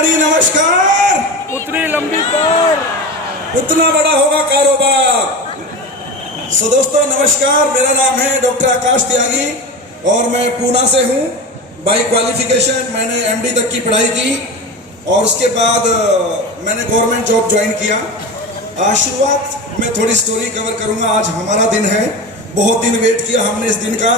गाड़ी नमस्कार, उतनी लंबी कार उतना बड़ा होगा कारोबार। दोस्तों नमस्कार, मेरा नाम है डॉक्टर आकाश त्यागी और मैं पूना से हूँ। बाई क्वालिफिकेशन मैंने एमडी तक की पढ़ाई की और उसके बाद मैंने गवर्नमेंट जॉब ज्वाइन किया। शुरुआत में थोड़ी स्टोरी कवर करूँगा। आज हमारा दिन है, बहुत दिन वेट किया हमने इस दिन का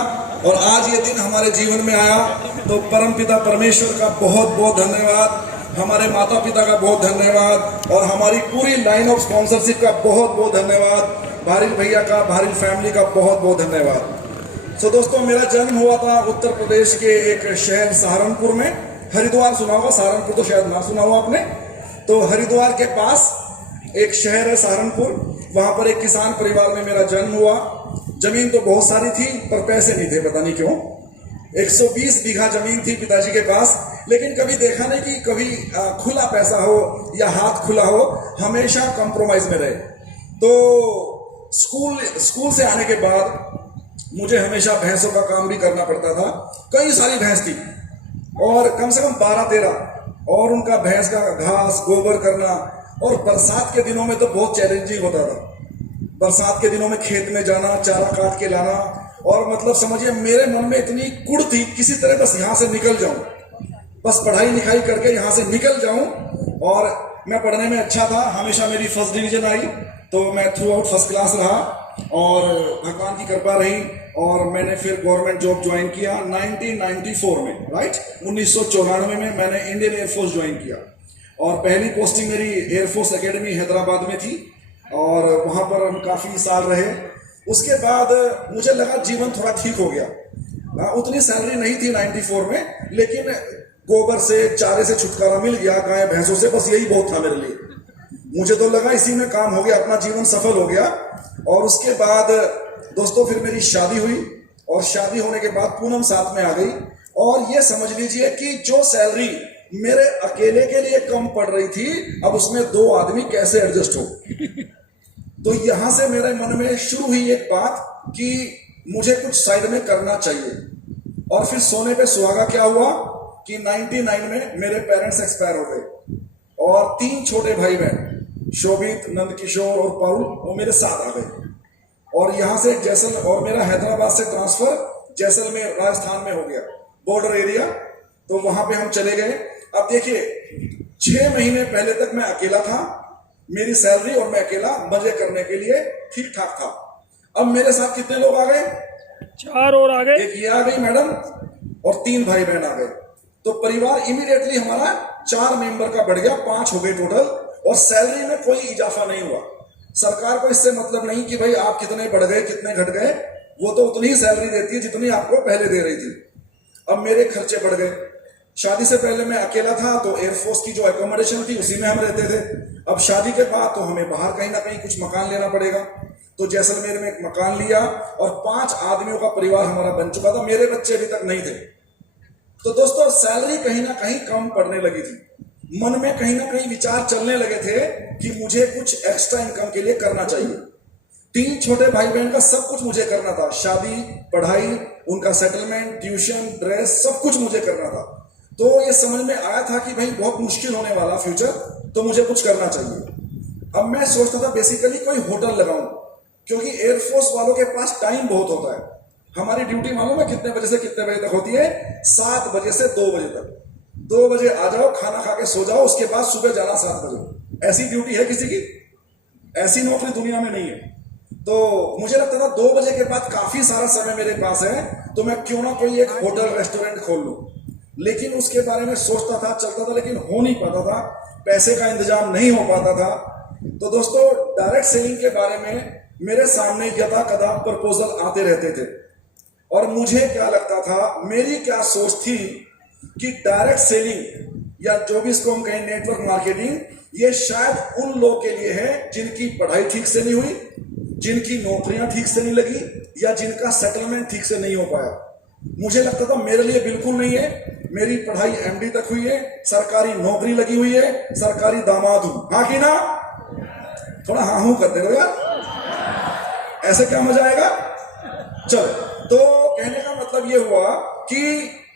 और आज ये दिन हमारे जीवन में आया, तो परमपिता परमेश्वर का बहुत बहुत धन्यवाद, हमारे माता पिता का बहुत धन्यवाद और हमारी पूरी लाइन ऑफ स्पॉन्सरशिप का बहुत बहुत धन्यवाद, भारिल भैया का, भारिल फैमिली का बहुत बहुत धन्यवाद। दोस्तों मेरा जन्म हुआ था उत्तर प्रदेश के एक शहर सहारनपुर में। हरिद्वार सुना होगा, सहारनपुर तो शायद ना सुना हो आपने। तो हरिद्वार के पास एक शहर है सहारनपुर, वहां पर एक किसान परिवार में मेरा जन्म हुआ। जमीन तो बहुत सारी थी पर पैसे नहीं थे, पता नहीं क्यों। 120 बीघा जमीन थी पिताजी के पास, लेकिन कभी देखा नहीं कि कभी खुला पैसा हो या हाथ खुला हो, हमेशा कंप्रोमाइज में रहे। तो स्कूल से आने के बाद मुझे हमेशा भैंसों का काम भी करना पड़ता था। कई सारी भैंस थी और कम से कम 12-13, और उनका भैंस का घास गोबर करना। और बरसात के दिनों में तो बहुत चैलेंजिंग होता था। बरसात के दिनों में खेत में जाना, चारा काट के लाना, और मतलब समझिए मेरे मन में इतनी कुड़ थी, किसी तरह बस यहाँ से निकल जाऊं, बस पढ़ाई लिखाई करके यहाँ से निकल जाऊं। और मैं पढ़ने में अच्छा था, हमेशा मेरी फर्स्ट डिवीजन आई, तो मैं थ्रू आउट फर्स्ट क्लास रहा और भगवान की कृपा रही। और मैंने फिर गवर्नमेंट जॉब ज्वाइन किया 1994 में, राइट 1994 में मैंने इंडियन एयरफोर्स ज्वाइन किया और पहली पोस्टिंग मेरी एयरफोर्स एकेडमी हैदराबाद में थी और वहाँ पर हम काफ़ी साल रहे। उसके बाद मुझे लगा जीवन थोड़ा ठीक हो गया। उतनी सैलरी नहीं थी 94 में, लेकिन गोबर से, चारे से छुटकारा मिल गया, गाय भैंसों से, बस यही बहुत था मेरे लिए। मुझे तो लगा इसी में काम हो गया, अपना जीवन सफल हो गया। और उसके बाद दोस्तों फिर मेरी शादी हुई और शादी होने के बाद पूनम साथ में आ गई। और ये समझ लीजिए कि जो सैलरी मेरे अकेले के लिए कम पड़ रही थी, अब उसमें 2 आदमी कैसे एडजस्ट हो। तो यहां से मेरे मन में शुरू हुई एक बात कि मुझे कुछ साइड में करना चाहिए। और फिर सोने पे सुहागा क्या हुआ कि 99 में मेरे पेरेंट्स एक्सपायर हो गए और 3 छोटे भाई बहन शोभित, नंदकिशोर और पाउल, वो मेरे साथ आ गए। और यहाँ से और मेरा हैदराबाद से ट्रांसफर जैसलमेर राजस्थान में हो गया, बॉर्डर एरिया। तो वहां पे हम चले गए। अब देखिए 6 महीने पहले तक मैं अकेला था, मेरी सैलरी और मैं अकेला, मजे करने के लिए ठीक ठाक था। अब मेरे साथ कितने लोग आ गए? 4 और आ गए। एक ये आ गई मैडम और 3 भाई बहन आ गए। तो परिवार इमीडिएटली हमारा 4 मेंबर का बढ़ गया, 5 हो गए टोटल। और सैलरी में कोई इजाफा नहीं हुआ। सरकार को इससे मतलब नहीं कि भाई आप कितने बढ़ गए, कितने घट गए, वो तो उतनी ही सैलरी देती है जितनी आपको पहले दे रही थी। अब मेरे खर्चे बढ़ गए। शादी से पहले मैं अकेला था तो एयरफोर्स की जो एकोमोडेशन थी उसी में हम रहते थे। अब शादी के बाद तो हमें बाहर कहीं ना कहीं कुछ मकान लेना पड़ेगा। तो जैसलमेर में एक मकान लिया और 5 आदमियों का परिवार हमारा बन चुका था। मेरे बच्चे अभी तक नहीं थे। तो दोस्तों सैलरी कहीं ना कहीं कम पड़ने लगी थी। मन में कहीं ना कहीं विचार चलने लगे थे कि मुझे कुछ एक्स्ट्रा इनकम के लिए करना चाहिए। 3 छोटे भाई बहन का सब कुछ मुझे करना था, शादी, पढ़ाई, उनका सेटलमेंट, ट्यूशन, ड्रेस, सब कुछ मुझे करना था। तो ये समझ में आया था कि भाई बहुत मुश्किल होने वाला फ्यूचर, तो मुझे कुछ करना चाहिए। अब मैं सोचता था बेसिकली कोई होटल लगाऊं, क्योंकि एयरफोर्स वालों के पास टाइम बहुत होता है। हमारी ड्यूटी मालूम है कितने बजे से कितने बजे तक होती है? 7 बजे से 2 बजे तक। 2 बजे आ जाओ, खाना खा के सो जाओ, उसके बाद सुबह जाना 7 बजे। ऐसी ड्यूटी है किसी की? ऐसी नौकरी दुनिया में नहीं है। तो मुझे लगता था 2 बजे के बाद काफी सारा समय मेरे पास है, तो मैं क्यों ना कोई एक होटल रेस्टोरेंट खोल लूं। लेकिन उसके बारे में सोचता था, चलता था, लेकिन हो नहीं पाता था, पैसे का इंतजाम नहीं हो पाता था। तो दोस्तों डायरेक्ट सेलिंग के बारे में मेरे सामने यथा कदा प्रपोजल आते रहते थे और मुझे क्या लगता था, मेरी क्या सोच थी कि डायरेक्ट सेलिंग या जो भी इसको हम कहें नेटवर्क मार्केटिंग, ये शायद उन लोगों के लिए है जिनकी पढ़ाई ठीक से नहीं हुई, जिनकी नौकरियां ठीक से नहीं लगी या जिनका सेटलमेंट ठीक से नहीं हो पाया। मुझे लगता था मेरे लिए बिल्कुल नहीं है। मेरी पढ़ाई एमडी तक हुई है, सरकारी नौकरी लगी हुई है, सरकारी दामाद हूं। हाँ कि ना? थोड़ा हाँ हूं कर दे रहे यार, ऐसे क्या मजा आएगा। चलो, तो कहने का मतलब ये हुआ कि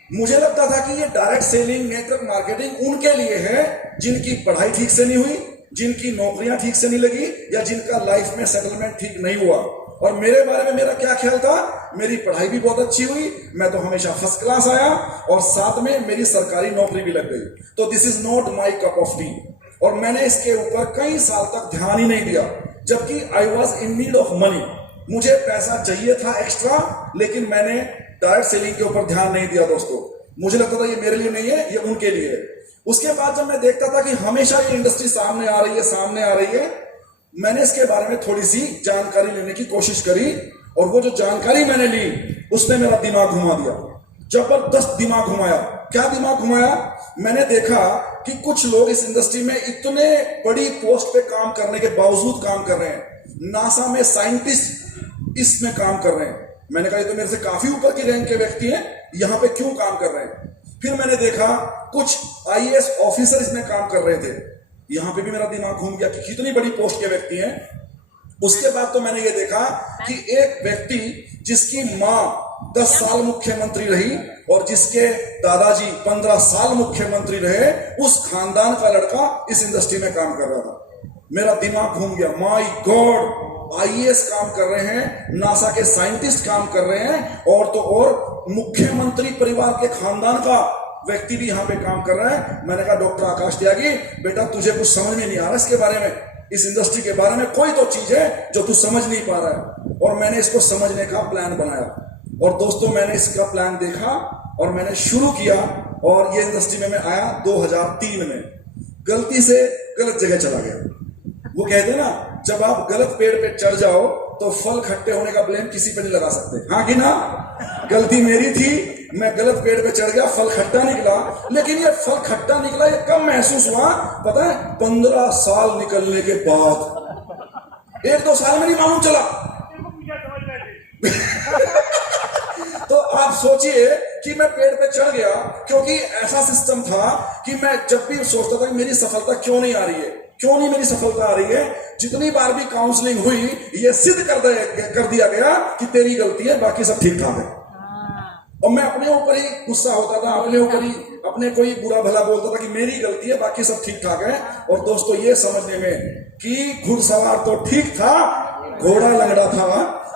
मुझे लगता था कि ये डायरेक्ट सेलिंग, नेटवर्क मार्केटिंग उनके लिए है जिनकी पढ़ाई ठीक से नहीं हुई, जिनकी नौकरियां ठीक से नहीं लगी, या जिनका लाइफ में सेटलमेंट ठीक नहीं हुआ। और मेरे बारे में मेरा क्या ख्याल था, मेरी पढ़ाई भी बहुत अच्छी हुई, मैं तो हमेशा फर्स्ट क्लास आया और साथ में मेरी सरकारी नौकरी भी लग गई। तो this is not my cup of T. और मैंने इसके ऊपर कई साल तक ध्यान ही नहीं दिया, जबकि I was in need of money. मुझे पैसा चाहिए था एक्स्ट्रा, लेकिन मैंने डायरेक्ट सेलिंग के ऊपर ध्यान नहीं दिया दोस्तों। मुझे लगता था ये मेरे लिए नहीं है, ये उनके लिए है। उसके बाद जब मैं देखता था कि हमेशा ये इंडस्ट्री सामने आ रही है, मैंने इसके बारे में थोड़ी सी जानकारी लेने की कोशिश करी, और वो जो जानकारी मैंने ली उसने मेरा दिमाग घुमा दिया, जबरदस्त दिमाग घुमाया। क्या दिमाग घुमाया, मैंने देखा कि कुछ लोग इस इंडस्ट्री में इतने बड़ी पोस्ट पे काम करने के बावजूद काम कर रहे हैं। नासा में साइंटिस्ट इसमें काम कर रहे हैं। मैंने कहा ये तो मेरे से काफी ऊपर की रैंक के व्यक्ति हैं, यहाँ पे क्यों काम कर रहे हैं। फिर मैंने देखा कुछ आईएएस ऑफिसर इसमें काम कर रहे थे, यहां पे भी मेरा दिमाग घूम गया कि कितनी बड़ी पोस्ट के व्यक्ति हैं। उसके बाद तो मैंने ये देखा कि एक व्यक्ति जिसकी मां 10 साल मुख्यमंत्री रही और जिसके दादाजी 15 साल मुख्यमंत्री रहे, उस खानदान का लड़का इस इंडस्ट्री में काम कर रहा था। मेरा दिमाग घूम गया, माय गॉड, आईएएस काम कर रहे हैं, नासा के साइंटिस्ट काम कर रहे हैं, और तो और मुख्यमंत्री परिवार के खानदान का व्यक्ति भी यहां पे काम कर रहा है। मैंने कहा डॉक्टर आकाश त्यागी, बेटा तुझे कुछ समझ में नहीं आ रहा इसके बारे में, इस इंडस्ट्री के बारे में कोई तो चीज है जो तू समझ नहीं पा रहा है। और मैंने इसको समझने का प्लान बनाया, और दोस्तों मैंने इसका प्लान देखा और मैंने शुरू किया, और ये इंडस्ट्री में मैं आया 2003 में। गलती से गलत जगह चला गया। वो कहते हैं ना, जब आप गलत पेड़ पे चढ़ जाओ तो फल खट्टे होने का ब्लेम किसी पे नहीं लगा सकते, हाँ कि ना। गलती मेरी थी, मैं गलत पेड़ पे चढ़ गया, फल खट्टा निकला। लेकिन ये फल खट्टा निकला ये कब महसूस हुआ पता है, 15 साल निकलने के बाद। 1-2 साल में नहीं मालूम चला। तो आप सोचिए कि मैं पेड़ पे चढ़ गया, क्योंकि ऐसा सिस्टम था कि मैं जब भी सोचता था कि मेरी सफलता क्यों नहीं आ रही है, क्यों नहीं मेरी सफलता आ रही है, जितनी बार भी काउंसलिंग हुई ये सिद्ध कर दिया गया कि तेरी गलती है, बाकी सब ठीक ठाक है। और मैं अपने ऊपर ही गुस्सा होता था, अपने ऊपर ही अपने को ही बुरा भला बोलता था कि मेरी गलती है, बाकी सब ठीक ठाक है। और दोस्तों ये समझने में कि घुड़सवार तो ठीक था, घोड़ा लंगड़ा था,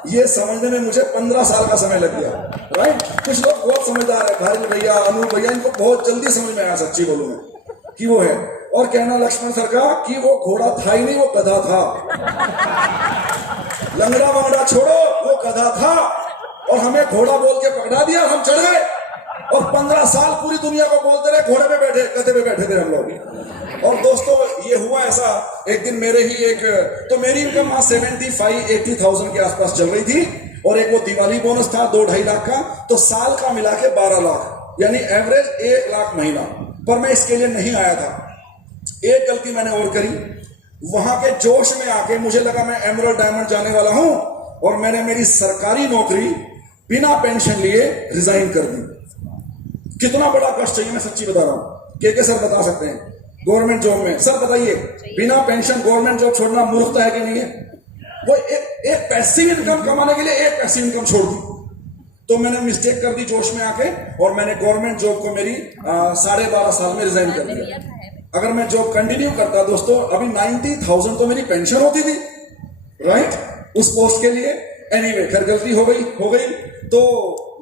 ये समझने में मुझे 15 साल का समय लग गया। राइट, कुछ लोग बहुत समझदार है, भारी भैया, अनु भैया, इनको बहुत जल्दी समझ में आया, सच्ची बोलूं मैं, कि वो है। और कहना लक्ष्मण सर का कि वो घोड़ा था ही नहीं, वो गधा था। लंगड़ा वंगड़ा छोड़ो, वो गधा था, और हमें घोड़ा बोल के पकड़ा दिया, हम चढ़ गए। और 15 साल पूरी दुनिया को बोलते रहे, घोड़े पे बैठे, गधे पे बैठे थे हम लोग। और दोस्तों ये हुआ ऐसा, एक दिन मेरे ही तो मेरी इनकम 75-80,000 के आसपास चल रही थी, और एक वो दिवाली बोनस था 2-2.5 लाख का, तो साल का मिला के 12 लाख, यानी एवरेज 1 लाख महीना। पर मैं इसके लिए नहीं आया था। एक गलती मैंने और करी, वहां के जोश में आके मुझे लगा मैं एमरल्ड डायमंड जाने वाला हूं, और मैंने मेरी सरकारी नौकरी बिना पेंशन लिए रिजाइन कर दी। कितना बड़ा कष्ट चाहिए, मैं सच्ची बता रहा हूं। के सर बता सकते हैं, गवर्नमेंट जॉब में, सर बताइए, बिना पेंशन गवर्नमेंट जॉब छोड़ना मूर्खता है कि नहीं है। वो एक पैसिव इनकम कमाने के लिए एक पैसिव इनकम छोड़ दी। तो मैंने मिस्टेक कर दी जोश में आके, और मैंने गवर्नमेंट जॉब को मेरी 12.5 साल में रिजाइन कर दिया। अगर मैं जॉब कंटिन्यू करता दोस्तों, अभी 90,000 तो मेरी पेंशन होती थी, राइट, उस पोस्ट के लिए। एनीवे, खैर गलती हो गई। तो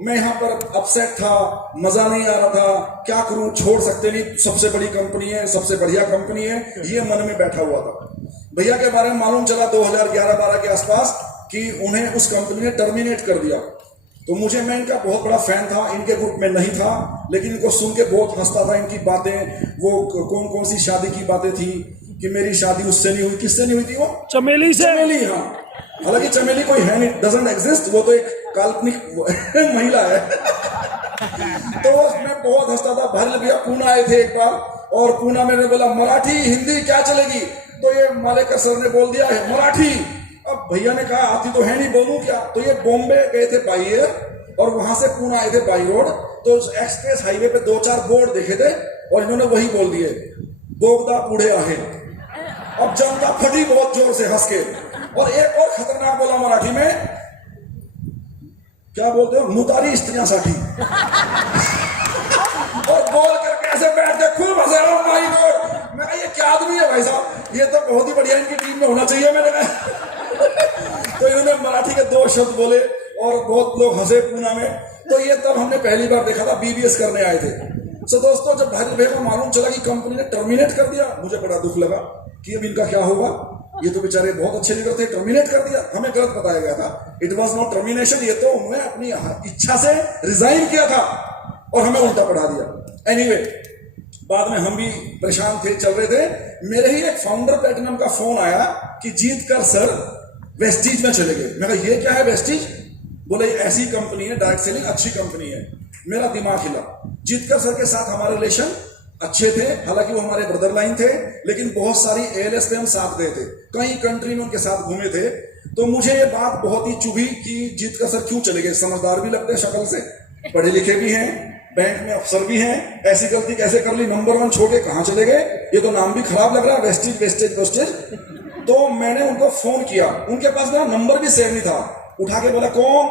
मैं यहाँ पर अपसेट था, मजा नहीं आ रहा था, क्या करूं, छोड़ सकते नहीं, सबसे बड़ी कंपनी है, सबसे बढ़िया कंपनी है, ये मन में बैठा हुआ था। भैया के बारे में मालूम चला 2011-12 के आसपास कि उन्हें उस कंपनी ने टर्मिनेट कर दिया। तो मैं इनका बहुत बड़ा फैन था, इनके ग्रुप में नहीं था, लेकिन इनको सुन के बहुत हंसता था। इनकी बातें, वो कौन सी शादी की बातें थी कि मेरी शादी उससे नहीं हुई, किससे नहीं हुई थी, वो चमेली से। चमेली, हाँ। हालांकि चमेली कोई है नहीं, डजंट एग्जिस्ट, वो तो एक काल्पनिक महिला है। तो मैं बहुत हंसता था। भारी भैया पूना आए थे एक बार, और पूना में बोला मराठी हिंदी क्या चलेगी, तो ये मालेकर सर ने बोल दिया है मराठी। अब भैया ने कहा आती तो है नहीं, बोलूं क्या। तो ये बॉम्बे गए थे बाई एयर, और वहां से पूना आए थे बाई रोड। तो एक्सप्रेस हाईवे पे 2-4 बोर्ड देखे थे, और इन्होंने वही बोल दिए, बोगदा पुढ़े आहे। अब जनता फटी बहुत जोर से हंस के। और एक और खतरनाक बोला मराठी में, क्या बोलते हो, मुतारी स्त्रियां साठी। बहुत ही बढ़िया इनकी टीम में होना चाहिए, मैंने कहा। तो इन्होंने मराठी के 2 शब्द बोले और बहुत लोग हंसे पूना में। तो ये तब हमने पहली बार देखा था, बीबीएस करने आए थे। सो दोस्तों, जब भाई भैया को मालूम चला कि कंपनी ने टर्मिनेट कर दिया, मुझे बड़ा दुख लगा कि अब इनका क्या होगा। ये तो बेचारे बहुत अच्छे लीडर थे, टर्मिनेट कर दिया। हमें गलत बताया गया था, इट वॉज नॉट टर्मिनेशन, ये तो उन्होंने अपनी इच्छा से रिजाइन किया था और हमें उल्टा पढ़ा दिया। एनीवे, बाद में हम भी परेशान थे, चल रहे थे। मेरे ही एक फाउंडर प्लेटिनम का फोन आया कि जीतकर सर वेस्टीज में चले गए। मैं कहा ये क्या है वेस्टीज? बोले ऐसी कंपनी है, डायरेक्ट सेलिंग अच्छी कंपनी है। मेरा दिमाग हिला। जीतकर सर के साथ हमारे रिलेशन अच्छे थे, हालांकि वो हमारे ब्रदर लाइन थे, लेकिन बहुत सारी एएलएस पे हम साथ गए थे, कई कंट्री में उनके साथ घूमे थे। तो मुझे ये बात बहुत ही चुभी कि जीतकर सर क्यों चले गए। समझदार भी लगते हैं शक्ल से, पढ़े लिखे भी हैं, बैंक में अफसर भी हैं, ऐसी गलती कैसे कर ली? नंबर 1 छोड़ के कहां चले गए? ये तो नाम भी खराब लग रहा है, वेस्टेज वेस्टेज वेस्टेज। तो मैंने उनको फोन किया, उनके पास मेरा नंबर भी सेव नहीं था। उठा के बोला कौन?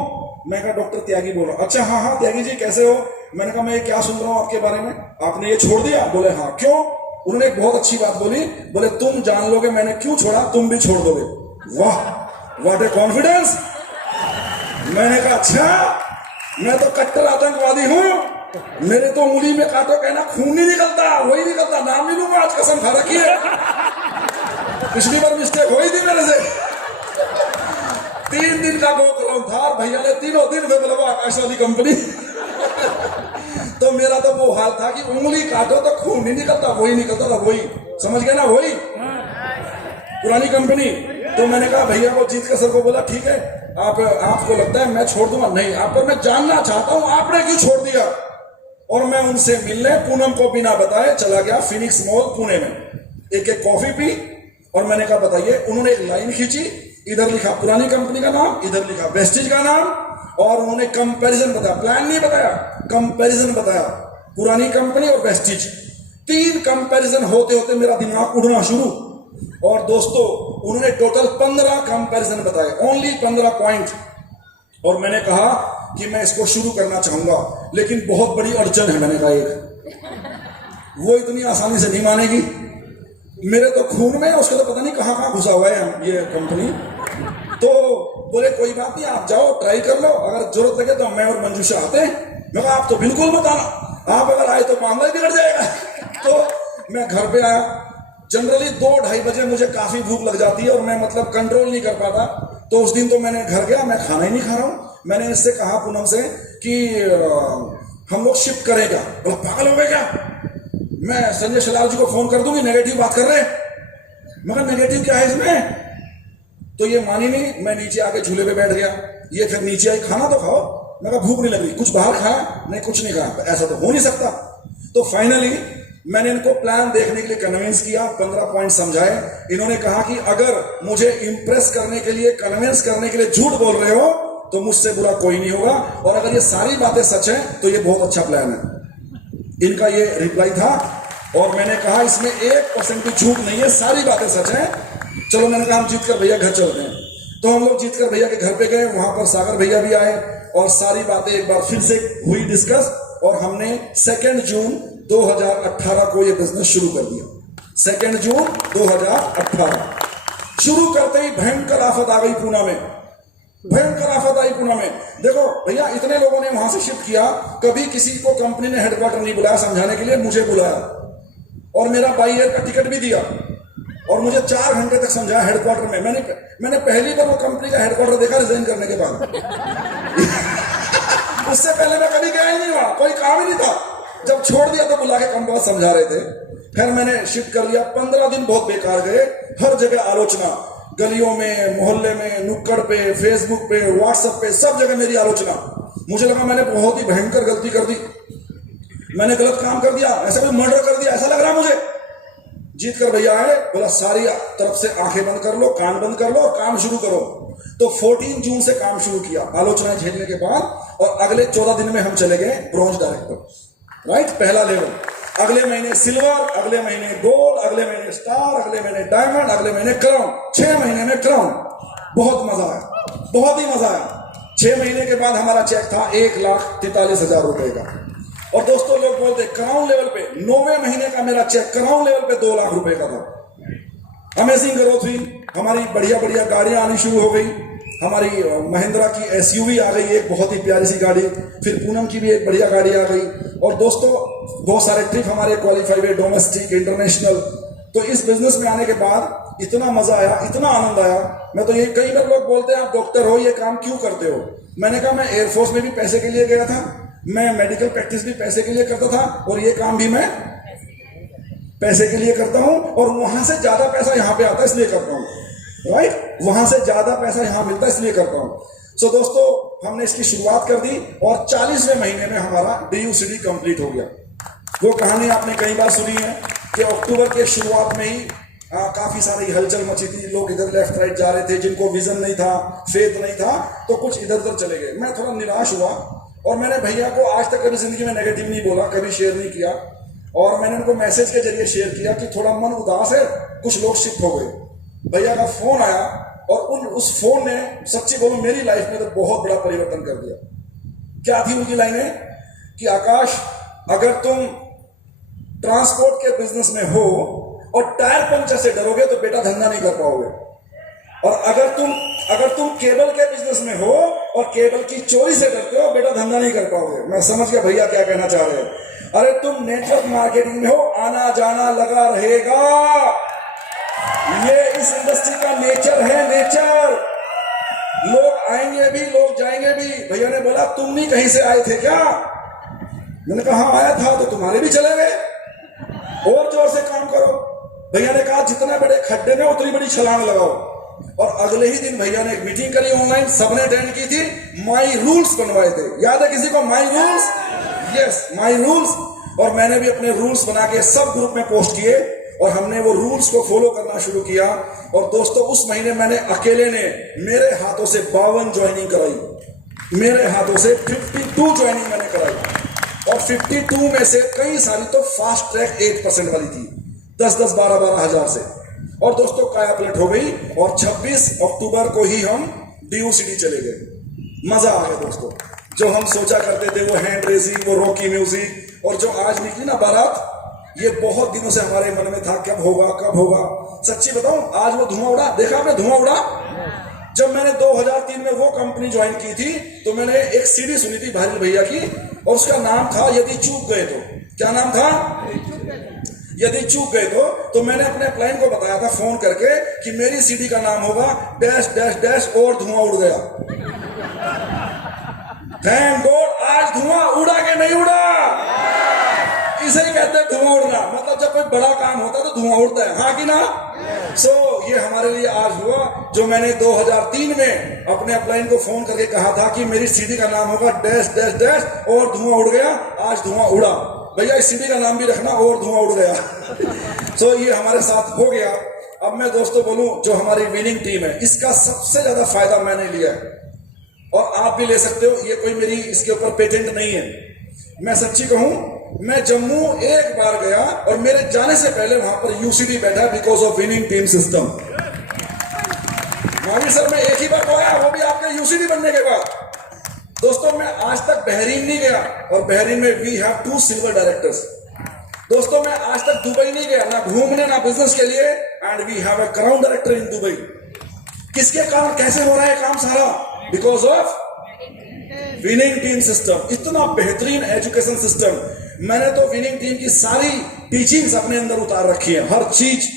मैं कहा डॉक्टर त्यागी बोल रहा हूं। अच्छा हाँ हाँ त्यागी जी कैसे हो? मैंने कहा मैं ये क्या सुन रहा हूं आपके बारे में, आपने ये छोड़ दिया? बोले हाँ। क्यों? उन्होंने एक बहुत अच्छी बात बोली, बोले तुम जान लोगे मैंने क्यों छोड़ा, तुम भी छोड़ दोगे। वाह, व्हाट ए कॉन्फिडेंस। मैंने कहा अच्छा, मैं तो कट्टर आतंकवादी हूं, मेरे तो उंगली में काटो कहना खून नहीं निकलता, वही निकलता, नाम नहीं लूंगा, आज कसम खा रखी है। पिछली बार मिस्टेक हुई थी मेरे से। 3 दिन का गोकरण था, भैया ने 3 दिन में बोला आकाश वाली कंपनी। तो मेरा तो वो हाल था कि उंगली काटो तो खून नहीं निकलता, वही निकलता था, वही समझ गए ना, वही पुरानी कंपनी। तो मैंने कहा भैया को, जीतकर सर को बोला ठीक है, आपको लगता है मैं छोड़ दूंगा? नहीं, आपको मैं जानना चाहता हूं आपने क्यों छोड़ दिया। और मैं उनसे मिलने पूनम को बिना बताए चला गया फिनिक्स मॉल पुणे में। एक कॉफी पी और मैंने कहा बताइए। उन्होंने एक लाइन खींची, इधर लिखा पुरानी कंपनी का नाम, इधर लिखा वेस्टेज का नाम, और उन्होंने कंपैरिजन बताया, प्लान नहीं बताया, कंपैरिजन बताया, पुरानी कंपनी और वेस्टेज। 3 कंपैरिजन होते होते मेरा दिमाग उड़ना शुरू। और दोस्तों, उन्होंने टोटल 15 कंपैरिजन बताए, ओनली 15 पॉइंट। और मैंने कहा कि मैं इसको शुरू करना चाहूंगा, लेकिन बहुत बड़ी अड़चन है। मैंने कहा एक, वो इतनी आसानी से नहीं मानेगी, मेरे तो खून में, उसको तो पता नहीं कहां कहां घुसा हुआ है ये कंपनी। तो बोले कोई बात नहीं, आप जाओ ट्राई कर लो, अगर जरूरत लगे तो मैं और मंजूषा आते हैं। मैं कहा आप तो बिल्कुल मत आना, आप अगर आए तो मामला ही बिगड़ जाएगा। तो मैं घर पे आया। जनरली 2-2:30 बजे मुझे काफी भूख लग जाती है और मैं मतलब कंट्रोल नहीं कर पाता। तो उस दिन तो मैंने घर गया, मैं खाना ही नहीं खा रहा हूं। मैंने इससे कहा पूनम से कि हम लोग शिफ्ट करेगा। बोला पागल हो गए क्या, मैं संजय शलाल जी को फोन कर दूंगी, नेगेटिव बात कर रहे हैं। मगर नेगेटिव क्या है इसमें? तो ये मानी नहीं। मैं नीचे आके झूले पे बैठ गया। ये फिर नीचे आई, खाना तो खाओ। मैं कहा भूख नहीं लग रही, कुछ बाहर खाया? नहीं, कुछ नहीं खाया। ऐसा तो हो नहीं सकता। तो फाइनली मैंने इनको प्लान देखने के लिए कन्विंस किया, 15 पॉइंट समझाए। इन्होंने कहा कि अगर मुझे इंप्रेस करने के लिए, कन्विंस करने के लिए झूठ बोल रहे हो तो मुझसे बुरा कोई नहीं होगा, और अगर ये सारी बातें सच हैं तो ये बहुत अच्छा प्लान है। इनका ये रिप्लाई था। और मैंने कहा इसमें 1% भी झूठ नहीं है, सारी बातें सच हैं। चलो, मैंने कहा हम जीतकर भैया घर चलते हैं। तो हम लोग जीतकर भैया के घर पे गए, वहां पर सागर भैया भी आए और सारी बातें एक बार फिर से हुई डिस्कस। और हमने 2 जून 2018 को ये बिजनेस शुरू कर दिया। 2 जून 2018 शुरू करते ही भयंकर आफत आ गई पूना में, भयंकर आफत आई पूना में। देखो भैया, इतने लोगों ने वहां से शिफ्ट किया, कभी किसी को कंपनी ने हेडक्वार्टर नहीं बुलाया समझाने के लिए, मुझे बुलाया और मेरा बाई एयर का टिकट भी दिया और मुझे 4 घंटे तक समझाया हेडक्वार्टर में। मैंने पहली बार वो कंपनी का हेडक्वार्टर देखा रिजाइन करने के बाद। उससे पहले मैं कभी गया ही नहीं, वहां कोई काम ही नहीं था। जब छोड़ दिया तो बुला के कम बहुत समझा रहे थे। फिर मैंने शिफ्ट कर लिया। 15 दिन बहुत बेकार गए, हर जगह आलोचना, गलियों में, मोहल्ले में, नुक्कड़ पे, फेसबुक पे, व्हाट्सएप पे, सब जगह मेरी आलोचना। मुझे लगा मैंने बहुत ही भयंकर गलती कर दी, मैंने गलत काम कर दिया, ऐसा कोई मर्डर कर दिया, ऐसा लग रहा मुझे। जीतकर भैया आए, बोला सारी तरफ से आंखें बंद कर लो, कान बंद कर लो और काम शुरू करो। तो 14 जून से काम शुरू किया आलोचना झेलने के बाद, और अगले 14 दिन में हम चले गए ब्रॉन्ज डायरेक्टर, राइट, पहला लेवल। अगले महीने सिल्वर, अगले महीने गोल्ड, अगले महीने स्टार, अगले महीने डायमंड, अगले महीने क्राउन। 6 महीने में क्राउन। बहुत मजा आया, बहुत ही मजा आया। 6 महीने के बाद हमारा चेक था 1,43,000 रुपए का। और दोस्तों लोग बोलते क्राउन लेवल पे, 9वें महीने का मेरा चेक क्राउन लेवल पे 2 लाख रुपए का था। अमेजिंग ग्रोथ हुई, हमारी बढ़िया बढ़िया गाड़ियां आनी शुरू हो गई। हमारी महिंद्रा की एसयूवी आ गई, एक बहुत ही प्यारी सी गाड़ी। फिर पूनम की भी एक बढ़िया गाड़ी आ गई। और दोस्तों बहुत सारे ट्रिप हमारे क्वालिफाई हुए, डोमेस्टिक इंटरनेशनल। तो इस बिजनेस में आने के बाद इतना मजा आया, इतना आनंद आया। मैं तो ये, कई बार लोग बोलते हैं आप डॉक्टर हो, ये काम क्यों करते हो? मैंने कहा मैं एयरफोर्स में भी पैसे के लिए गया था, मैं मेडिकल प्रैक्टिस भी पैसे के लिए करता था, और ये काम भी मैं पैसे के लिए करता हूं। और वहां से ज्यादा पैसा यहां पे आता है इसलिए करता हूं, राइट? वहां से ज्यादा पैसा यहां मिलता है इसलिए करता हूं। सो दोस्तों हमने इसकी शुरुआत कर दी और 40वें महीने में हमारा DUCD कंप्लीट हो गया। वो कहानी आपने कई बार सुनी है कि अक्टूबर के शुरुआत में ही काफी सारी हलचल मची थी। लोग इधर लेफ्ट राइट जा रहे थे, जिनको विजन नहीं था, फेथ नहीं था, तो कुछ इधर उधर चले गए। मैं थोड़ा निराश हुआ और मैंने भैया को आज तक कभी जिंदगी में नेगेटिव नहीं बोला, कभी शेयर नहीं किया। और मैंने उनको मैसेज के जरिए शेयर किया कि थोड़ा मन उदास है, कुछ लोग शिफ्ट हो गए। भैया का फोन आया और उस फोन ने सच्ची बोलूं मेरी लाइफ में तो बहुत बड़ा परिवर्तन कर दिया। क्या थी उनकी लाइनें कि आकाश, अगर तुम ट्रांसपोर्ट के बिजनेस में हो और टायर पंचर से डरोगे तो बेटा धंधा नहीं कर पाओगे। और अगर तुम केबल के बिजनेस में हो और केबल की चोरी से डरते हो, बेटा धंधा नहीं कर पाओगे। मैं समझ गया भैया क्या कहना चाह रहे हैं। अरे तुम नेटवर्क मार्केटिंग में हो, आना जाना लगा रहेगा। ये इस इंडस्ट्री का नेचर है, नेचर। लोग आएंगे भी, लोग जाएंगे भी। भैया ने बोला तुम नहीं कहीं से आए थे क्या? मैंने कहा हाँ आया था, तो तुम्हारे भी चले गए, और जोर से काम करो। भैया ने कहा जितने बड़े खड्डे में उतनी बड़ी छलांग लगाओ। और अगले ही दिन भैया ने एक मीटिंग करी ऑनलाइन, सबने अटेंड की थी। माई रूल्स बनवाए थे, याद है किसी को my rules? Yes, my rules. और मैंने भी अपने रूल्स बना के सब ग्रुप में पोस्ट किए और हमने वो रूल्स को फॉलो करना शुरू किया। और दोस्तों उस महीने मैंने अकेले ने मेरे हाथों से 52 ज्वाइनिंग कराई, मेरे हाथों से 52 ज्वाइनिंग मैंने कराई। और 52 में से कई सारी तो फास्ट ट्रैक 8% वाली थी, 10-10, 12-12 हजार से। और दोस्तों काया पलट हो गई और 26 अक्टूबर को ही हम DUCD चले गए। मजा आ गया दोस्तों। जो हम सोचा करते थे वो हैंड रेसिंग, वो रॉकी म्यूजिक, और जो आज निकली ना बारात, ये बहुत दिनों से हमारे मन में था कब होगा कब होगा। सच्ची बताऊं, आज वो धुआं उड़ा। देखा आपने धुआं उड़ा? जब मैंने 2003 में वो कंपनी ज्वाइन की थी तो मैंने एक सीडी सुनी थी भारी भैया की, और उसका नाम था यदि चूक गए तो। क्या नाम था? यदि चूक गए तो मैंने अपने क्लाइंट को बताया था फोन करके कि मेरी सीडी का नाम होगा डैश डैश डैश और धुआं उड़ गया। थैंक गॉड आज धुआं उड़ा के नहीं उड़ा। इसे ही कहते हैं धुआं उड़ना, मतलब जब कोई बड़ा काम होता है तो धुआं उड़ता है, हाँ कि ना? सो ये हमारे लिए आज हुआ जो मैंने 2003 में अपने अपलाइन को फोन करके कहा था कि मेरी सीडी का नाम होगा डैश डैश डैश और धुआं उड़ गया। आज धुआं उड़ा। भैया इस सीडी का नाम भी रखना, और धुआं उड़ गया। सो ये हमारे साथ हो गया। अब मैं दोस्तों बोलूं, जो हमारी विनिंग टीम है इसका सबसे ज्यादा फायदा मैंने लिया है और आप भी ले सकते हो। ये कोई मेरी इसके ऊपर पेटेंट नहीं है। मैं सच्ची कहूं, मैं जम्मू एक बार गया और मेरे जाने से पहले वहां पर UCD बैठा because of winning team system. Mavi sir मैं एक ही बार गया, वो भी आपके UCD बनने के बाद। दोस्तों मैं आज तक बहरीन नहीं गया और बहरीन में वी हैव 2 सिल्वर डायरेक्टर्स। दोस्तों मैं आज तक दुबई नहीं गया, ना घूमने ना बिजनेस के लिए, and we have a crown director in Dubai. किसके कारण कैसे हो रहा है काम सारा? Because of winning team system. इतना बेहतरीन एजुकेशन सिस्टम। मैंने तो विनिंग टीम की सारी टीचिंग्स अपने अंदर उतार रखी है, हर चीज,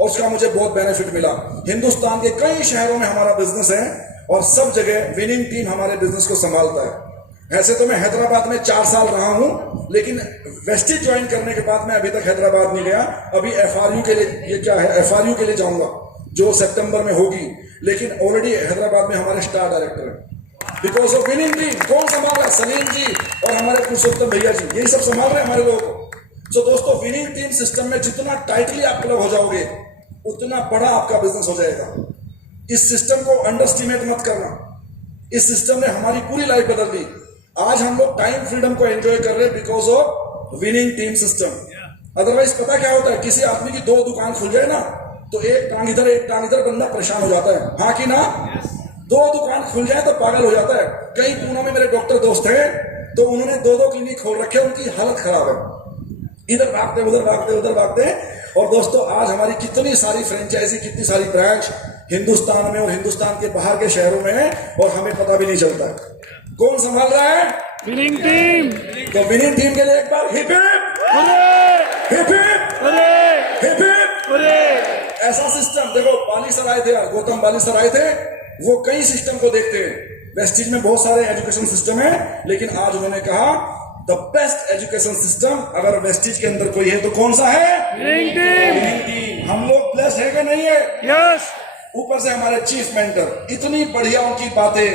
और उसका मुझे बहुत बेनिफिट मिला। हिंदुस्तान के कई शहरों में हमारा बिजनेस है और सब जगह विनिंग टीम हमारे बिजनेस को संभालता है। ऐसे तो मैं हैदराबाद में 4 साल रहा हूं, लेकिन वेस्टेज ज्वाइन करने के बाद मैं अभी तक हैदराबाद नहीं गया। अभी FRU के लिए, ये क्या है, FRU के लिए जाऊंगा जो सितंबर में होगी। लेकिन ऑलरेडी हैदराबाद में हमारे स्टार डायरेक्टर है बिकॉज ऑफ विनिंग टीम। कौन संभाल रहा है? सलीम जी और हमारे पुरुषोत्तम भैया जी, यही सब संभाल रहे हैं हमारे लोगों को। सो दोस्तों विनिंग टीम सिस्टम में जितना टाइटली आप क्लब हो जाओगे उतना बड़ा आपका बिजनेस हो जाएगा। इस सिस्टम को अंडरस्टिमेट मत करना। इस सिस्टम ने हमारी पूरी लाइफ बदल दी। आज हम लोग टाइम फ्रीडम को एंजॉय कर रहे हैं because of winning team system. Otherwise पता क्या होता है, किसी आदमी की 2 दुकान खुल जाए ना तो एक टांग इधर बंदा परेशान हो जाता है, हाँ कि ना? 2 दुकान खुल जाए तो पागल हो जाता है। कई पुणे में मेरे डॉक्टर दोस्त हैं तो उन्होंने 2-2 क्लिनिक खोल रखे, उनकी हालत खराब है। इधर भागते उधर भागते। और दोस्तों आज हमारी कितनी सारी फ्रेंचाइजी, कितनी सारी ब्रांच हिंदुस्तान में और हिंदुस्तान के बाहर के शहरों में है और हमें पता भी नहीं चलता। कौन संभाल रहा है? Winning team. तो विनिंग टीम के लिए एक बार हिप हिप हिप हिप। ऐसा सिस्टम देखो, बालीसर आए थे यार, गौतम बालीसर आए थे, वो कई सिस्टम को देखते हैं। वेस्टिज में बहुत सारे एजुकेशन सिस्टम है, लेकिन आज उन्होंने कहा द बेस्ट एजुकेशन सिस्टम अगर वेस्टिज के अंदर कोई है तो कौन सा है? Winning team. हम लोग ब्लेस्ड है कि नहीं है? यस। ऊपर से हमारे चीफ मेंटर इतनी बढ़िया उनकी बातें,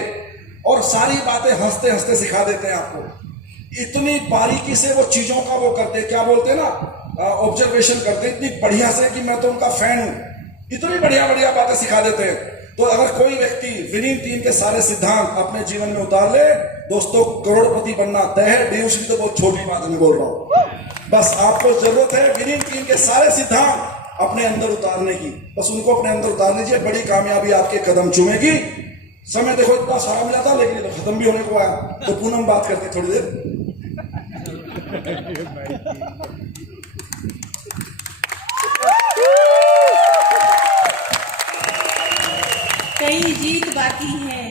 और सारी बातें हंसते हंसते सिखा देते हैं आपको। इतनी बारीकी से वो चीजों का वो करते, क्या बोलते हैं ना, ऑब्जर्वेशन करते इतनी बढ़िया से कि मैं तो उनका फैन हूं। इतनी बढ़िया बढ़िया बातें सिखा देते हैं। तो अगर कोई व्यक्ति विनिंग टीम के सारे सिद्धांत अपने जीवन में उतार ले, दोस्तों करोड़पति बनना तय है। बेहोशी तो बहुत छोटी बात मैं बोल रहा हूं। बस आपको जरूरत है विनिंग टीम के सारे सिद्धांत अपने अंदर उतारने की। बस उनको अपने अंदर उतार लीजिए, बड़ी कामयाबी आपके कदम चूमेगी। समय देखो इतना सारा मिला था, लेकिन तो खत्म भी होने को आया। तो पूनम बात करते थोड़ी देर। कई जीत बाकी है,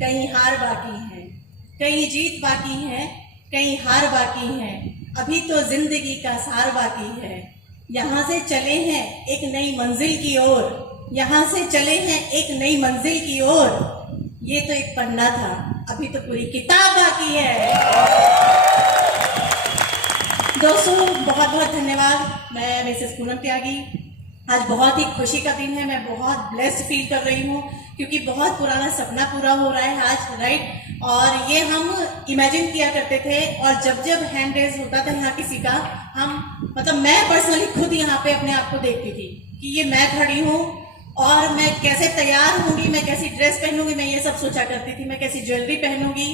कई हार बाकी है, कई जीत बाकी है, कई हार बाकी है, अभी तो जिंदगी का सार बाकी है। यहाँ से चले हैं एक नई मंजिल की ओर, यहाँ से चले हैं एक नई मंजिल की ओर। ये तो एक पन्ना था, अभी तो पूरी किताब बाकी है। दोस्तों बहुत बहुत धन्यवाद। मैं मिसेस पूनम त्यागी। आज बहुत ही खुशी का दिन है, मैं बहुत ब्लेस्ड फील कर रही हूँ क्योंकि बहुत पुराना सपना पूरा हो रहा है आज, राइट। और ये हम इमेजिन किया करते थे, और जब जब हैंड रेज होता था यहाँ किसी का, हम मतलब मैं पर्सनली खुद यहाँ पे अपने आप को देखती थी कि ये मैं खड़ी हूँ और मैं कैसे तैयार होंगी, मैं कैसी ड्रेस पहनूंगी, मैं ये सब सोचा करती थी, मैं कैसी ज्वेलरी पहनूंगी।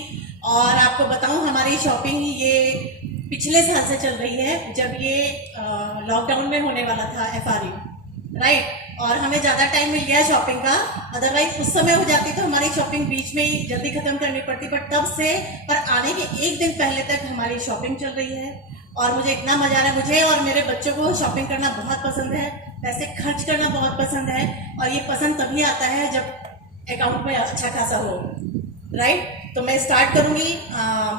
और आपको बताऊं हमारी शॉपिंग ये पिछले साल से चल रही है, जब ये लॉकडाउन में होने वाला था FRU, राइट। और हमें ज़्यादा टाइम मिल गया शॉपिंग का, अदरवाइज उस समय हो जाती तो हमारी शॉपिंग बीच में ही जल्दी खत्म करनी पड़ती, बट तब से पर आने के एक दिन पहले तक हमारी शॉपिंग चल रही है। और मुझे इतना मजा आ रहा है, मुझे और मेरे बच्चों को शॉपिंग करना बहुत पसंद है, पैसे खर्च करना बहुत पसंद है। और ये पसंद तभी आता है जब अकाउंट में अच्छा खासा हो, राइट। तो मैं स्टार्ट करूंगी।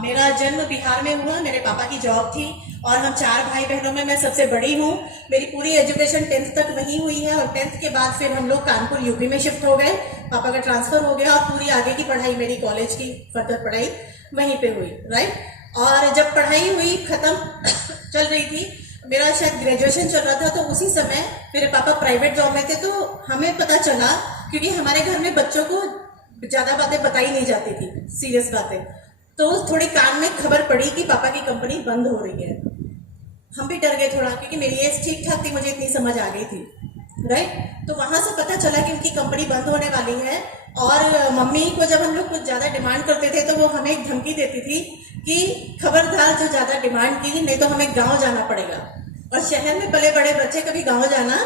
मेरा जन्म बिहार में हुआ, मेरे पापा की जॉब थी और हम 4 भाई बहनों में मैं सबसे बड़ी हूँ। मेरी पूरी एजुकेशन 10th तक वहीं हुई है, और 10th के बाद फिर हम लोग कानपुर यूपी में शिफ्ट हो गए, पापा का ट्रांसफर हो गया और पूरी आगे की पढ़ाई मेरी कॉलेज की फर्दर पढ़ाई वहीं पे हुई, राइट। और जब पढ़ाई हुई खत्म चल रही थी, मेरा शायद ग्रेजुएशन चल रहा था, तो उसी समय मेरे पापा प्राइवेट जॉब में थे। तो हमें पता चला, क्योंकि हमारे घर में बच्चों को ज्यादा बातें बताई नहीं जाती थी, सीरियस बातें, तो थोड़ी कान में खबर पड़ी कि पापा की कंपनी बंद हो रही है। हम भी डर गए थोड़ा, क्योंकि मेरी एज ठीक ठाक थी, मुझे इतनी समझ आ गई थी, राइट। तो वहां से पता चला कि उनकी कंपनी बंद होने वाली है। और मम्मी को जब हम लोग कुछ ज्यादा डिमांड करते थे तो वो हमें एक धमकी देती थी कि खबरदार जो ज्यादा डिमांड की, नहीं तो हमें गांव जाना पड़ेगा। और शहर में पले बड़े बच्चे कभी गांव जाना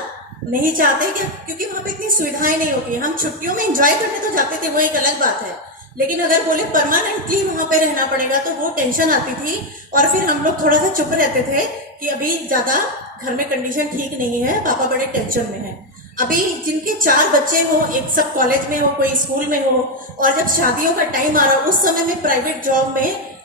नहीं चाहते, क्या, क्योंकि वहां पे इतनी सुविधाएं नहीं होती। हम छुट्टियों में एंजॉय करने तो जाते थे, वो एक अलग बात है, लेकिन अगर बोले परमानेंटली वहां पे रहना पड़ेगा तो वो टेंशन आती थी। और फिर हम लोग थोड़ा सा चुप रहते थे कि अभी ज्यादा घर में कंडीशन ठीक नहीं है, पापा बड़े टेंशन में है। अभी जिनके 4 बच्चे हो, एक सब कॉलेज में हो, कोई स्कूल में हो, और जब शादियों का टाइम आ रहा हो, उस समय में प्राइवेट जॉब में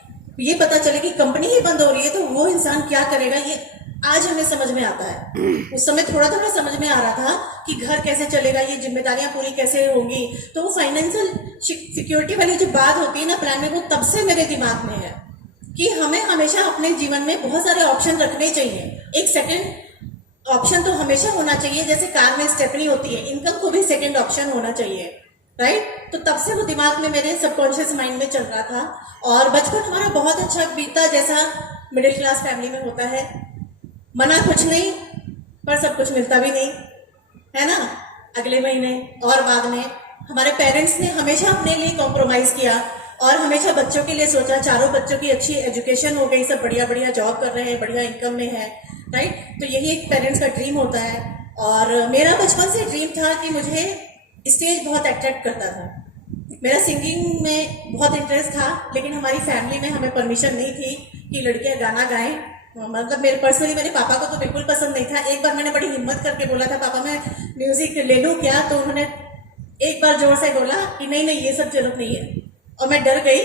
ये पता चले कि कंपनी ही बंद हो रही है, तो वो इंसान क्या करेगा, ये आज हमें समझ में आता है। उस समय थोड़ा थोड़ा समझ में आ रहा था कि घर कैसे चलेगा, ये जिम्मेदारियां पूरी कैसे होंगी। तो वो फाइनेंशियल सिक्योरिटी वाली जो बात होती है ना प्लान में, वो तब से मेरे दिमाग में है कि हमें हमेशा अपने जीवन में बहुत सारे ऑप्शन रखने चाहिए। एक सेकंड ऑप्शन तो हमेशा होना चाहिए, जैसे कार में स्टेपनी होती है, इनकम को भी सेकंड ऑप्शन होना चाहिए, राइट। तो तब से वो दिमाग में मेरे सबकॉन्शियस माइंड में चल रहा था। और बचपन हमारा बहुत अच्छा बीता, जैसा मिडिल क्लास फैमिली में होता है, मना कुछ नहीं पर सब कुछ मिलता भी नहीं है ना, अगले महीने और बाद में। हमारे पेरेंट्स ने हमेशा अपने लिए कॉम्प्रोमाइज किया और हमेशा बच्चों के लिए सोचा। 4 बच्चों की अच्छी एजुकेशन हो गई, सब बढ़िया बढ़िया जॉब कर रहे हैं, बढ़िया इनकम में है, राइट। तो यही एक पेरेंट्स का ड्रीम होता है। और मेरा बचपन से ड्रीम था कि मुझे स्टेज बहुत अट्रैक्ट करता था। मेरा सिंगिंग में बहुत इंटरेस्ट था, लेकिन हमारी फैमिली में हमें परमिशन नहीं थी कि लड़कियां गाना गाएं, मतलब मेरे पर्सनली मेरे पापा को तो बिल्कुल पसंद नहीं था। एक बार मैंने बड़ी हिम्मत करके बोला था, पापा मैं म्यूजिक ले लूँ क्या? तो उन्होंने एक बार जोर से बोला कि नहीं नहीं ये सब जरूरत नहीं है, और मैं डर गई।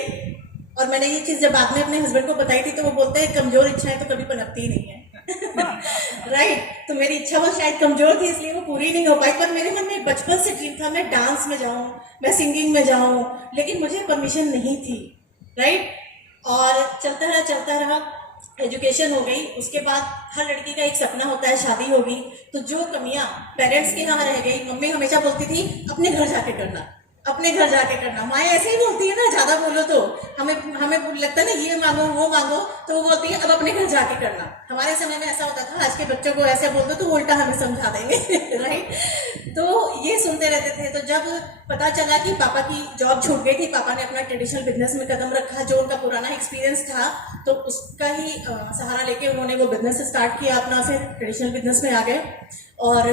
और मैंने ये चीज जब बाद में अपने हस्बैंड को बताई थी तो वो बोलते हैं कमजोर इच्छाएं तो कभी पनपती ही नहीं है। राइट। तो मेरी इच्छा वो शायद कमजोर थी इसलिए वो पूरी नहीं हो पाई, पर मेरे मन में बचपन से ड्रीम था मैं डांस में जाऊं, मैं सिंगिंग में जाऊं, लेकिन मुझे परमिशन नहीं थी। राइट। और चलता रहा, एजुकेशन हो गई। उसके बाद हर लड़की का एक सपना होता है, शादी होगी। तो जो कमियां पेरेंट्स के यहाँ रह गई, मम्मी हमेशा बोलती थी अपने घर जाके करना, अपने घर जाके करना। माएँ ऐसे ही बोलती है ना, ज्यादा बोलो तो हमें लगता है ना ये मांगो वो मांगो, तो वो बोलती है अब अपने घर जाके करना। हमारे समय में ऐसा होता था, आज के बच्चों को ऐसे बोल दो तो वो उल्टा हमें समझा देंगे। राइट। तो ये सुनते रहते थे। तो जब पता चला कि पापा की जॉब छूट गई थी, पापा ने अपना ट्रेडिशनल बिजनेस में कदम रखा, जो उनका पुराना एक्सपीरियंस था, तो उसका ही सहारा लेके उन्होंने वो बिजनेस स्टार्ट किया अपना। फिर ट्रेडिशनल बिजनेस में आ गए और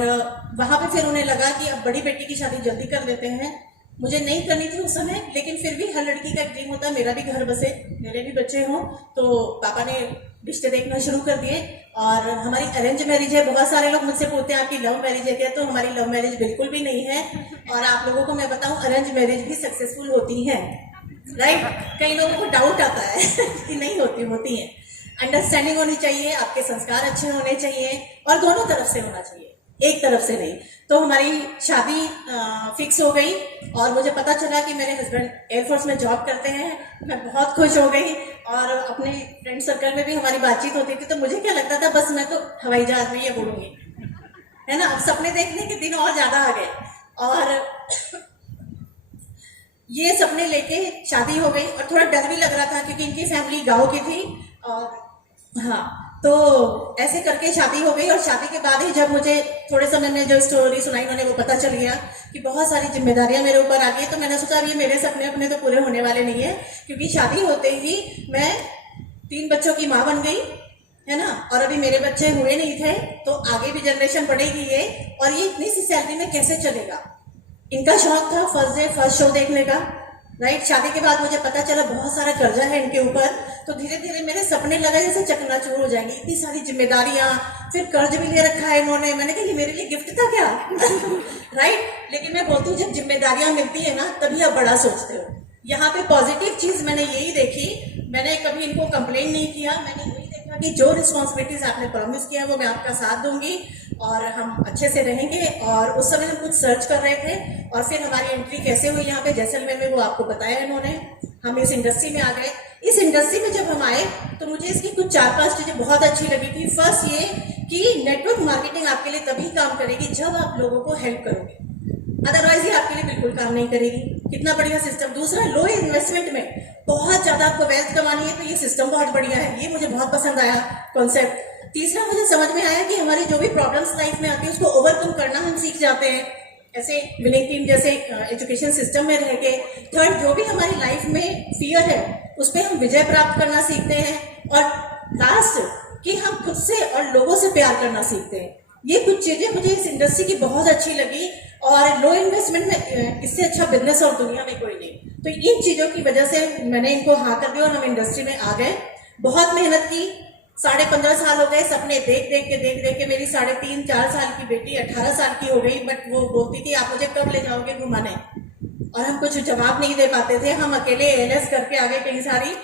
वहां पे फिर उन्हें लगा कि अब बड़ी बेटी की शादी जल्दी कर देते हैं। मुझे नहीं करनी थी उस समय, लेकिन फिर भी हर लड़की का एक ड्रीम होता है मेरा भी घर बसे, मेरे भी बच्चे हों। तो पापा ने रिश्ते देखना शुरू कर दिए और हमारी अरेंज मैरिज है। बहुत सारे लोग मुझसे पूछते हैं आपकी लव मैरिज है क्या? तो हमारी लव मैरिज बिल्कुल भी नहीं है। और आप लोगों को मैं बताऊं, अरेंज मैरिज भी सक्सेसफुल होती है। राइट। कई लोगों को डाउट आता है कि नहीं होती है। अंडरस्टैंडिंग होनी चाहिए, आपके संस्कार अच्छे होने चाहिए और दोनों तरफ से होना चाहिए, एक तरफ से नहीं। तो हमारी शादी फिक्स हो गई और मुझे पता चला कि मेरे हस्बैंड एयरफोर्स में जॉब करते हैं। मैं बहुत खुश हो गई और अपने फ्रेंड सर्कल में भी हमारी बातचीत होती थी। तो मुझे क्या लगता था, बस मैं तो हवाई जहाज में ये बोलूंगी, है ना। अब सपने देखने के दिन और ज्यादा आ गए और ये सपने लेके शादी हो गई। और थोड़ा डर भी लग रहा था क्योंकि इनकी फैमिली गाँव की थी। और हाँ, तो ऐसे करके शादी हो गई। और शादी के बाद ही जब मुझे थोड़े समय में जो स्टोरी सुनाई उन्होंने, वो पता चल गया कि बहुत सारी जिम्मेदारियां मेरे ऊपर आ गई। तो मैंने सोचा अब ये मेरे सपने अपने तो पूरे होने वाले नहीं है, क्योंकि शादी होते ही मैं 3 बच्चों की माँ बन गई, है ना। और अभी मेरे बच्चे हुए नहीं थे, तो आगे भी जनरेशन बढ़ेगी ये, और ये इतनी सी सैलरी में कैसे चलेगा। इनका शौक था फर्स्ट डे फर्स्ट शो देखने का। राइट। शादी के बाद मुझे पता चला बहुत सारा कर्जा है इनके ऊपर। तो धीरे धीरे मेरे सपने लगा जैसे चकनाचूर हो जाएंगे, इतनी सारी जिम्मेदारियां, फिर कर्ज भी ले रखा है इन्होंने। मैंने कहा ये मेरे लिए गिफ्ट था क्या? राइट। लेकिन मैं बोलती हूँ जब जिम्मेदारियां मिलती है ना, तभी आप बड़ा सोचते हो। यहाँ पे पॉजिटिव चीज मैंने यही देखी, मैंने कभी इनको कंप्लेन नहीं किया। मैंने यही देखा कि जो रिस्पॉन्सिबिलिटीज आपने प्रॉमिस किया वो मैं आपका साथ दूंगी और हम अच्छे से रहेंगे। और उस समय हम कुछ सर्च कर रहे थे और फिर हमारी एंट्री कैसे हुई यहाँ पे जैसलमेर में, वो आपको बताया इन्होंने। हम इस इंडस्ट्री में आ गए। इस इंडस्ट्री में जब हम आए तो मुझे इसकी कुछ 4-5 चीजें बहुत अच्छी लगी थी। फर्स्ट ये कि नेटवर्क मार्केटिंग आपके लिए तभी काम करेगी जब आप लोगों को हेल्प करोगे, अदरवाइज ये आपके लिए बिल्कुल काम नहीं करेगी। कितना बढ़िया सिस्टम। दूसरा, लो इन्वेस्टमेंट में बहुत ज्यादा आपको वेल्थ कमानी है, तो ये सिस्टम बहुत बढ़िया है, ये मुझे बहुत पसंद आया कॉन्सेप्ट। तीसरा, मुझे समझ में आया कि हमारी जो भी प्रॉब्लम्स लाइफ में आती है उसको ओवरकम करना हम सीख जाते हैं, ऐसे विनिंग टीम जैसे एजुकेशन सिस्टम में रह के। थर्ड, जो भी हमारी लाइफ में फियर है उस पर हम विजय प्राप्त करना सीखते हैं। और लास्ट, कि हम खुद से और लोगों से प्यार करना सीखते हैं। ये कुछ चीजें मुझे इस इंडस्ट्री की बहुत अच्छी लगी। और लो इन्वेस्टमेंट में इससे अच्छा बिजनेस और दुनिया में कोई नहीं। तो इन चीजों की वजह से मैंने इनको हाँ कर दिया और हम इंडस्ट्री में आ गए। बहुत मेहनत की, 15.5 साल हो गए सपने देख देख के मेरी 3.5-4 साल की बेटी 18 साल की हो गई। बट वो बोलती थी आप मुझे कब ले जाओगे घुमाने, और हम कुछ जवाब नहीं दे पाते थे। हम अकेले एलएस करके आ गए कई सारी,